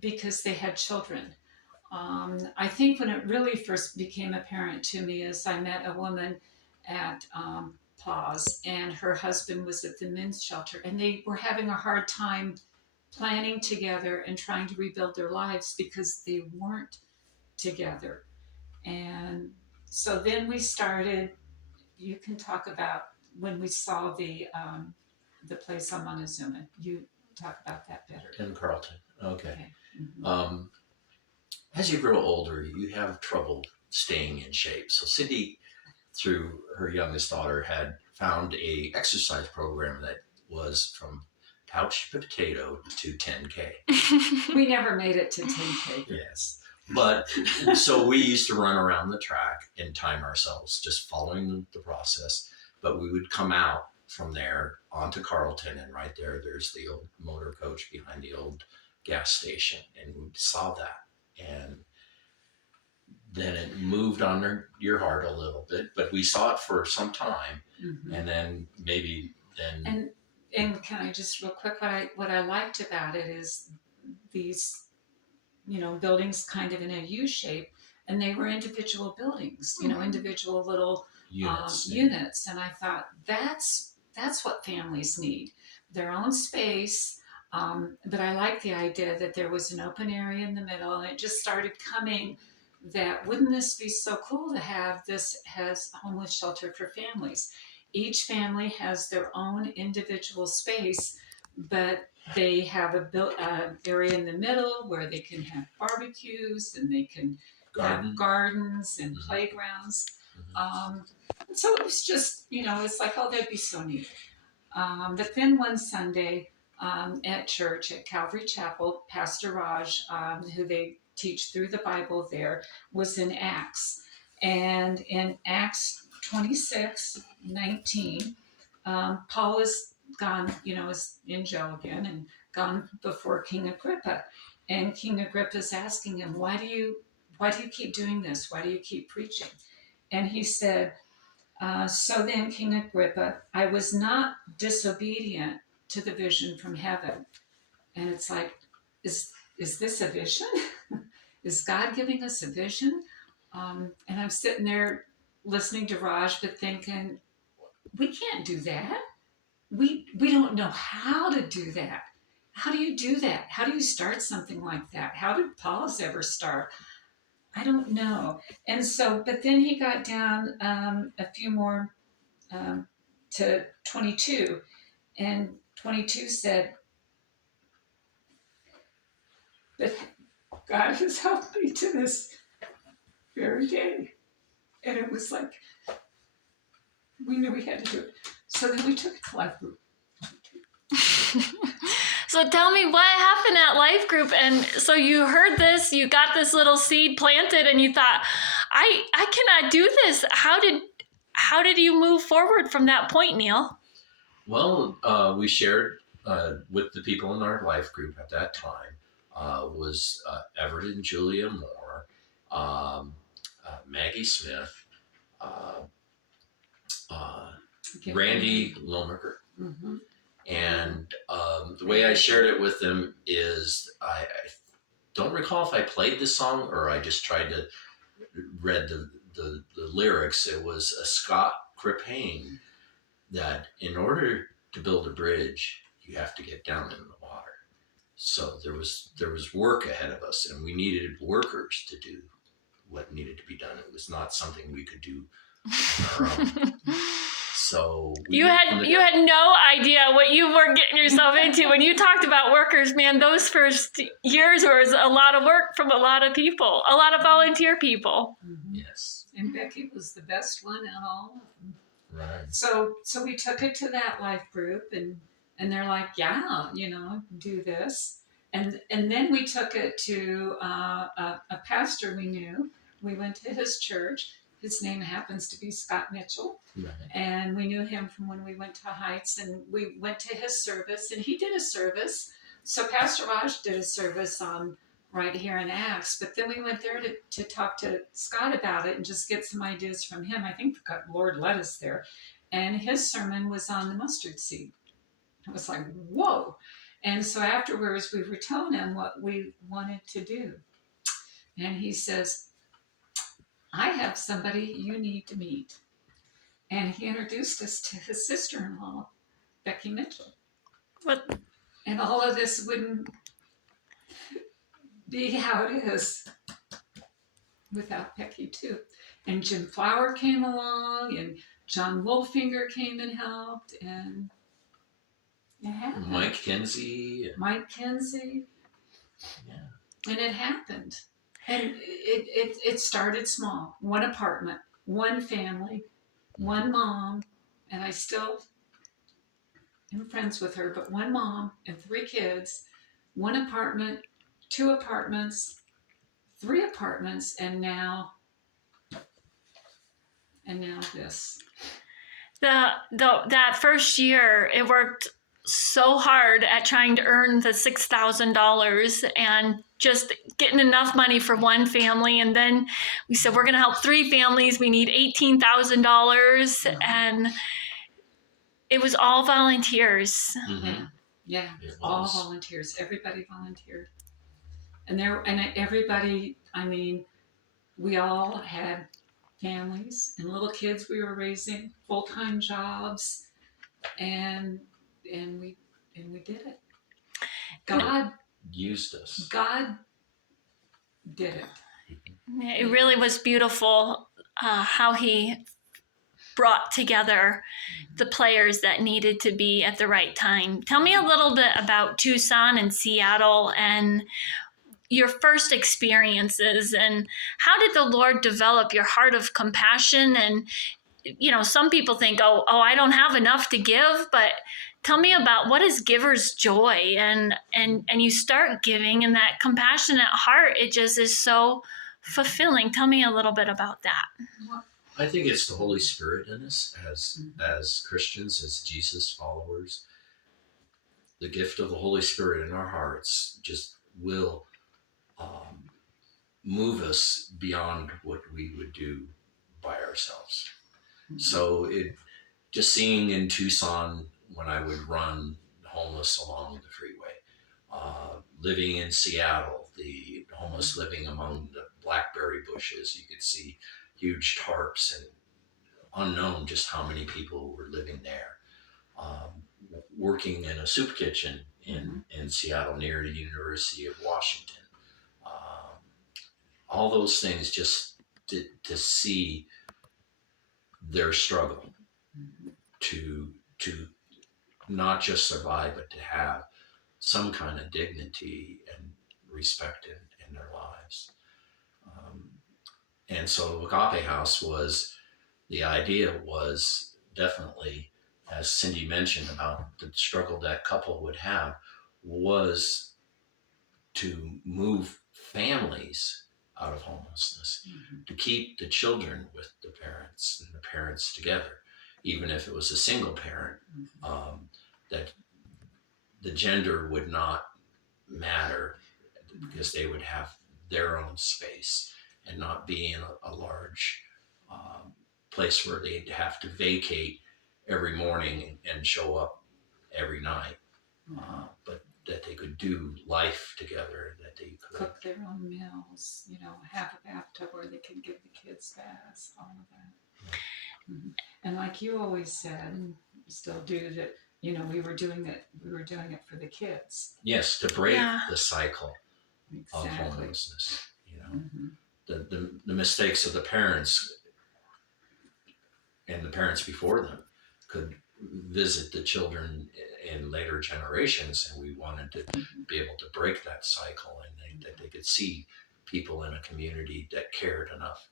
because they had children. I think when it really first became apparent to me is I met a woman at Pause, and her husband was at the men's shelter, and they were having a hard time planning together and trying to rebuild their lives because they weren't together. And so then we started. You can talk about when we saw the place on Montezuma. You talk about that better. In Carlton. Okay. Okay. Mm-hmm. As you grow older, you have trouble staying in shape. So Cindy, through her youngest daughter, had found a exercise program that was from couch potato to 10K. We never made it to 10K. Yes. But so we used to run around the track and time ourselves, just following the process. But we would come out from there onto Carlton, and right there's the old motor coach behind the old gas station, and we saw that. And then it moved on your heart a little bit, but we saw it for some time, mm-hmm. and then maybe then. And can I just real quick, what I liked about it is these, buildings kind of in a U shape, and they were individual buildings, mm-hmm. Individual little units, and I thought that's what families need, their own space. But I like the idea that there was an open area in the middle, and it just started coming that wouldn't this be so cool to have this as homeless shelter for families? Each family has their own individual space, but they have a built area in the middle where they can have barbecues and they can have gardens and mm-hmm. playgrounds. Mm-hmm. So it was just, it's like, oh, that'd be so neat. But then one Sunday at church at Calvary Chapel, Pastor Raj, who they teach through the Bible there, was in Acts. And in Acts 26:19, Paul is gone, is in jail again and gone before King Agrippa. And King Agrippa is asking him, why do you keep doing this? Why do you keep preaching? And he said, so then, King Agrippa, I was not disobedient to the vision from heaven. And it's like, is this a vision? Is God giving us a vision? And I'm sitting there listening to Raj, but thinking, we can't do that. We don't know how to do that. How do you do that? How do you start something like that? How did Paul's ever start? I don't know. And so, but then he got down a few more to 22, and 22 said, but God has helped me to this very day. And it was like, we knew we had to do it. So then we took a life group. So tell me what happened at life group. And so you heard this, you got this little seed planted, and you thought, I cannot do this. How did you move forward from that point, Neil? Well, we shared with the people in our life group at that time was Everett and Julia Moore, Maggie Smith, Randy Lomaker. Mm-hmm. And the way I shared it with them is I don't recall if I played the song or I just tried to read the lyrics. It was a Scott Crippane that in order to build a bridge, you have to get down in the water. So there was work ahead of us, and we needed workers to do what needed to be done. It was not something we could do on our own. So you had no idea what you were getting yourself into when you talked about workers, man. Those first years was a lot of work from a lot of people, a lot of volunteer people. Mm-hmm. Yes. And Becky was the best one out of all of them. Right. So we took it to that life group, and they're like, yeah, do this. And then we took it to a pastor we knew. We went to his church. His name happens to be Scott Mitchell. Right. And we knew him from when we went to Heights, and we went to his service, and he did a service. So Pastor Raj did a service right here in Acts, but then we went there to talk to Scott about it and just get some ideas from him. I think the Lord led us there. And his sermon was on the mustard seed. I was like, whoa. And so afterwards, we were telling him what we wanted to do. And he says, I have somebody you need to meet. And he introduced us to his sister-in-law, Becky Mitchell. What? And all of this wouldn't be how it is without Becky, too. And Jim Flower came along, and John Wolfinger came and helped, and it happened. Mike Kinsey. Yeah. And it happened. And it started small. One apartment, one family, one mom, and I still am friends with her, but one mom and 3 kids, one apartment, 2 apartments, 3 apartments, and now this. That first year, it worked so hard at trying to earn the $6,000 and just getting enough money for one family. And then we said, we're going to help 3 families. We need $18,000. And it was all volunteers. Mm-hmm. Yeah, all volunteers. Everybody volunteered. And everybody, I mean, we all had families and little kids we were raising, full-time jobs, and we did it. God used us. God did it. It really was beautiful how he brought together the players that needed to be at the right time. Tell me a little bit about Tucson and Seattle and your first experiences, and how did the Lord develop your heart of compassion? And some people think, oh, I don't have enough to give, but tell me about what is giver's joy, and you start giving, and that compassionate heart, it just is so fulfilling. Tell me a little bit about that. I think it's the Holy Spirit in us as Christians, as Jesus followers. The gift of the Holy Spirit in our hearts just will move us beyond what we would do by ourselves. So just seeing in Tucson when I would run homeless along the freeway, living in Seattle, the homeless living among the blackberry bushes, you could see huge tarps, and unknown just how many people were living there. Working in a soup kitchen in Seattle near the University of Washington. All those things, just to see their struggle to not just survive, but to have some kind of dignity and respect in their lives. And so Agape House the idea was definitely, as Cindy mentioned about the struggle that couple would have, was to move families out of homelessness, to keep the children with the parents and the parents together, even if it was a single parent, that the gender would not matter, because they would have their own space and not be in a large place where they'd have to vacate every morning and show up every night, but that they could do life together, that they could cook their own meals, have a bathtub where they can give the kids baths, all of that. And like you always said, and still do, that we were doing it for the kids. Yes, to break the cycle of Exactly. homelessness. The mistakes of the parents and the parents before them could visit the children in later generations, and we wanted to be able to break that cycle, and that they could see people in a community that cared enough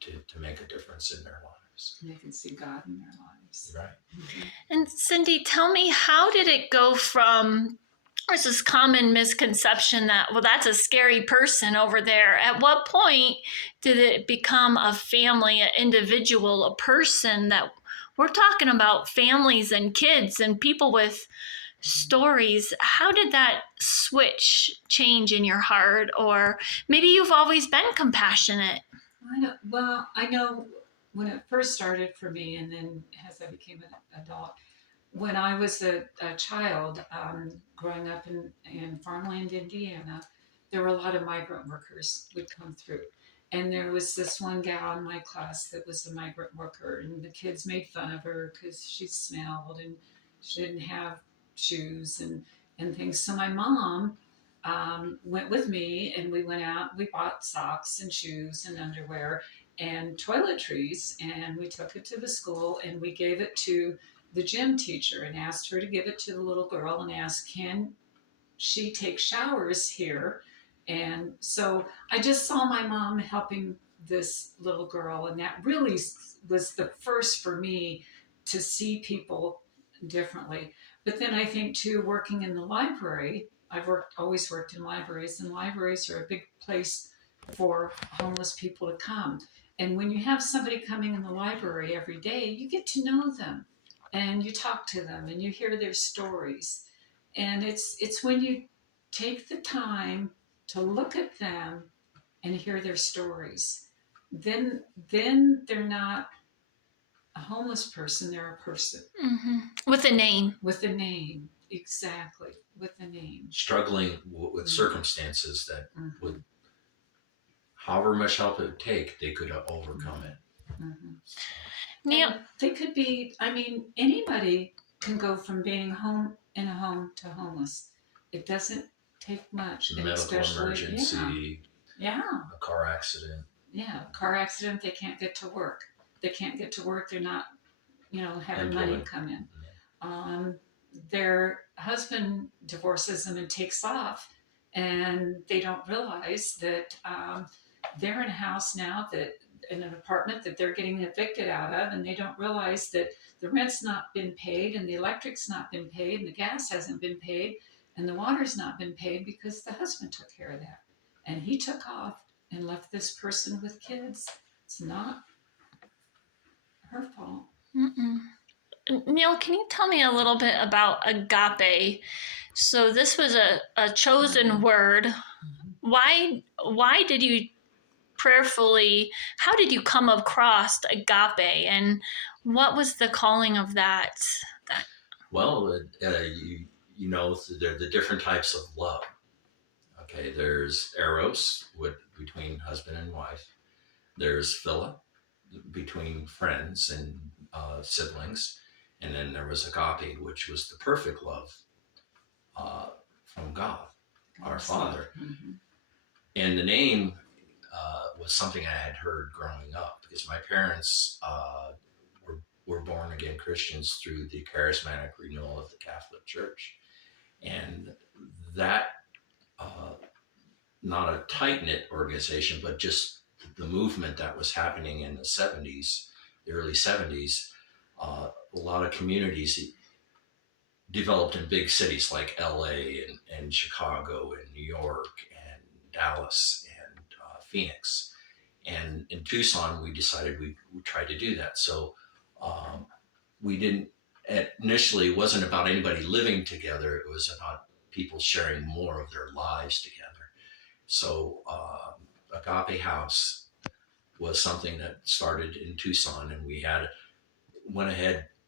to make a difference in their lives. And they can see God in their lives. Right. And Cindy, tell me, how did it go from, there's this common misconception that, well, that's a scary person over there. At what point did it become a family, an individual, a person that we're talking about, families and kids and people with stories? How did that switch change in your heart? Or maybe you've always been compassionate. I know when it first started for me, and then as I became an adult, when I was a child, growing up in farmland, Indiana, there were a lot of migrant workers would come through. And there was this one gal in my class that was a migrant worker, and the kids made fun of her because she smelled and she didn't have shoes and things. So my mom went with me, and we went out. We bought socks and shoes and underwear and toiletries, and we took it to the school, and we gave it to the gym teacher and asked her to give it to the little girl and asked, can she take showers here? And so I just saw my mom helping this little girl, and that really was the first for me to see people differently. But then I think too, working in the library, always worked in libraries, and libraries are a big place for homeless people to come. And when you have somebody coming in the library every day, you get to know them and you talk to them and you hear their stories. And it's when you take the time to look at them and hear their stories, then they're not a homeless person, they're a person. Mm-hmm. With a name. With a name, exactly, with a name. Struggling with circumstances that would, however much help it would take, they could overcome it. Neil, And they could be, I mean, anybody can go from being home in a home to homeless. It doesn't take much. Medical especially, emergency, yeah, a car accident. yeah, car accident, they can't get to work. They can't get to work, they're not, having money come in. Their husband divorces them and takes off, and they don't realize that they're in a house now, that in an apartment that they're getting evicted out of, and they don't realize that the rent's not been paid, and the electric's not been paid, and the gas hasn't been paid, and the water's not been paid because the husband took care of that. And he took off and left this person with kids. It's not her fault. Mm-mm. Neil, can you tell me a little bit about agape? So this was a chosen word. Why did you prayerfully, how did you come across agape, and what was the calling of that? Well, you know, there are the different types of love. Okay, there's eros between husband and wife. There's philia between friends and siblings, and then there was agape, which was the perfect love from God, our Father. And the name was something I had heard growing up because my parents were born again Christians through the charismatic renewal of the Catholic Church, and that not a tight knit organization, but just the movement that was happening in the 70s, the early 70s. A lot of communities developed in big cities like LA and Chicago and New York and Dallas and Phoenix. And in Tucson, we decided we would try to do that. So we didn't, initially, it wasn't about anybody living together. It was about people sharing more of their lives together. So Agape House was something that started in Tucson, and we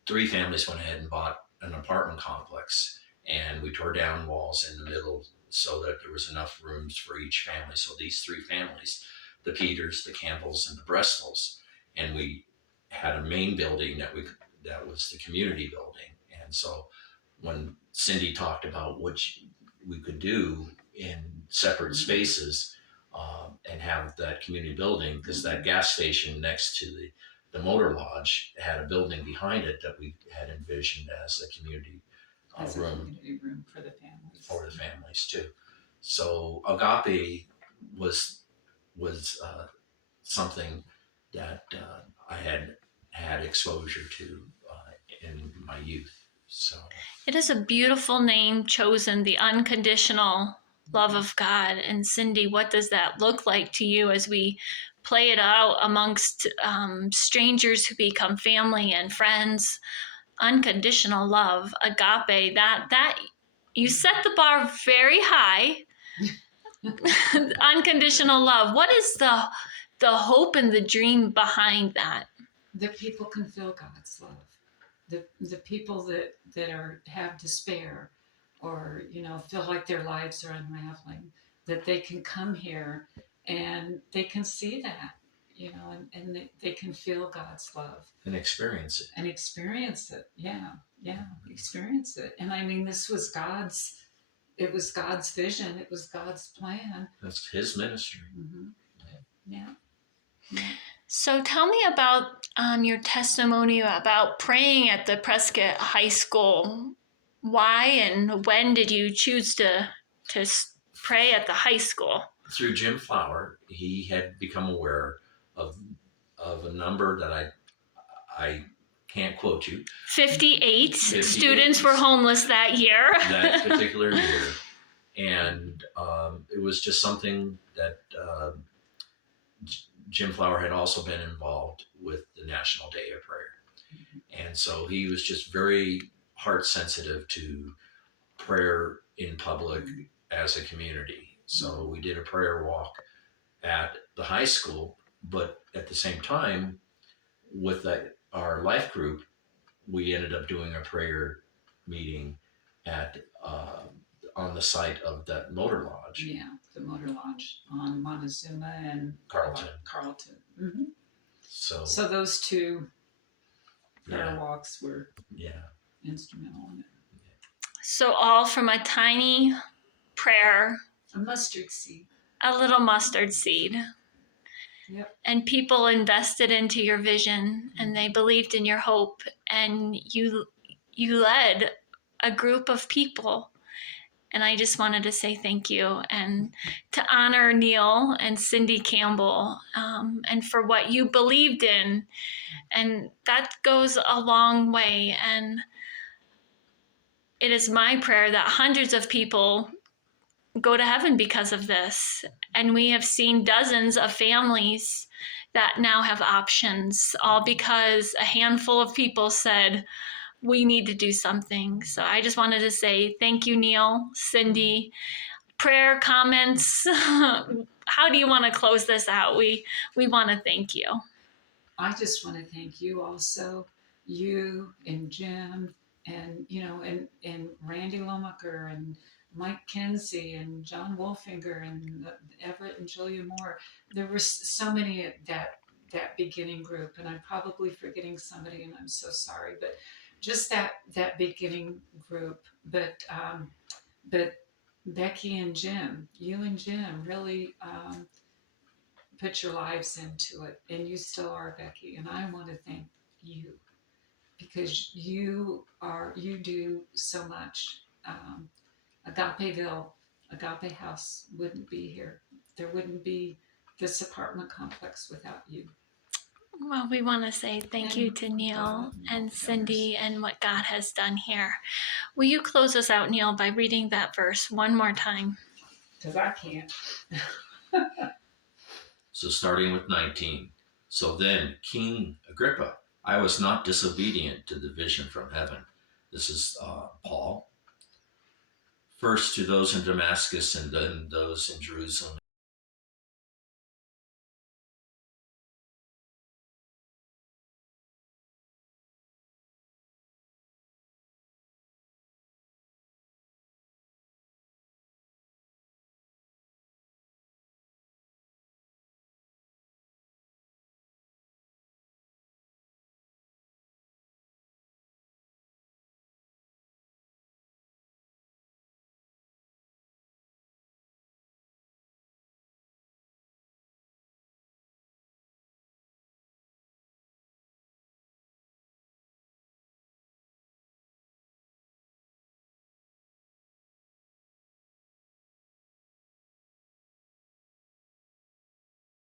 three families went ahead and bought an apartment complex, and we tore down walls in the middle so that there was enough rooms for each family. So these three families, the Peters, the Campbells, and the Brestols, and we had a main building that was the community building. And so when Cindy talked about what we could do in separate spaces and have that community building, because that gas station next to the motor lodge had a building behind it that we had envisioned as a community room for the families. For the families too. So Agape was something that I had exposure to in my youth. So it is a beautiful name chosen, the unconditional love of God. And Cindy, what does that look like to you as we play it out amongst strangers who become family and friends? Unconditional love, agape, that you set the bar very high. Unconditional love. What is the hope and the dream behind that? That people can feel God's love. the people that have despair, or feel like their lives are unraveling, that they can come here and they can see that, and they can feel God's love and experience it. and experience it. Yeah, experience it. And I mean, it was God's vision. It was God's plan. That's His ministry. Mm-hmm. Yeah. So tell me about your testimony about praying at the Prescott High School. Why and when did you choose to pray at the high school? Through Jim Flower, he had become aware of a number that I can't quote you. 58 students were homeless that year. That particular year. And it was just something that Jim Flower had also been involved with the National Day of Prayer. And so he was just very heart sensitive to prayer in public as a community. So we did a prayer walk at the high school, but at the same time, with our life group, we ended up doing a prayer meeting at on the site of that motor lodge. Yeah, the motor lodge on Montezuma and Carlton. Mm-hmm. So those two prayer walks were instrumental in it. So all from a tiny prayer, a mustard seed, a little mustard seed. Yep. And people invested into your vision, and they believed in your hope, and you led a group of people. And I just wanted to say thank you, and to honor Neil and Cindy Campbell, and for what you believed in. And that goes a long way. And it is my prayer that hundreds of people go to heaven because of this. And we have seen dozens of families that now have options, all because a handful of people said, we need to do something. So I just wanted to say thank you, Neil, Cindy. Prayer, comments. How do you want to close this out? We want to thank you. I just want to thank you also, you and Jim, and and Randy Lomaker and Mike Kinsey and John Wolfinger and Everett and Julia Moore. There were so many at that beginning group, and I'm probably forgetting somebody, and I'm so sorry, but just that beginning group. But Becky and Jim, you and Jim really put your lives into it, and you still are, Becky. And I want to thank you, because you do so much. Agape House wouldn't be here. There wouldn't be this apartment complex without you. Well, we want to say thank you to Neil and Cindy and what God has done here. Will you close us out, Neil, by reading that verse one more time? Because I can't. So starting with 19. So then, King Agrippa, I was not disobedient to the vision from heaven. This is Paul. First to those in Damascus and then those in Jerusalem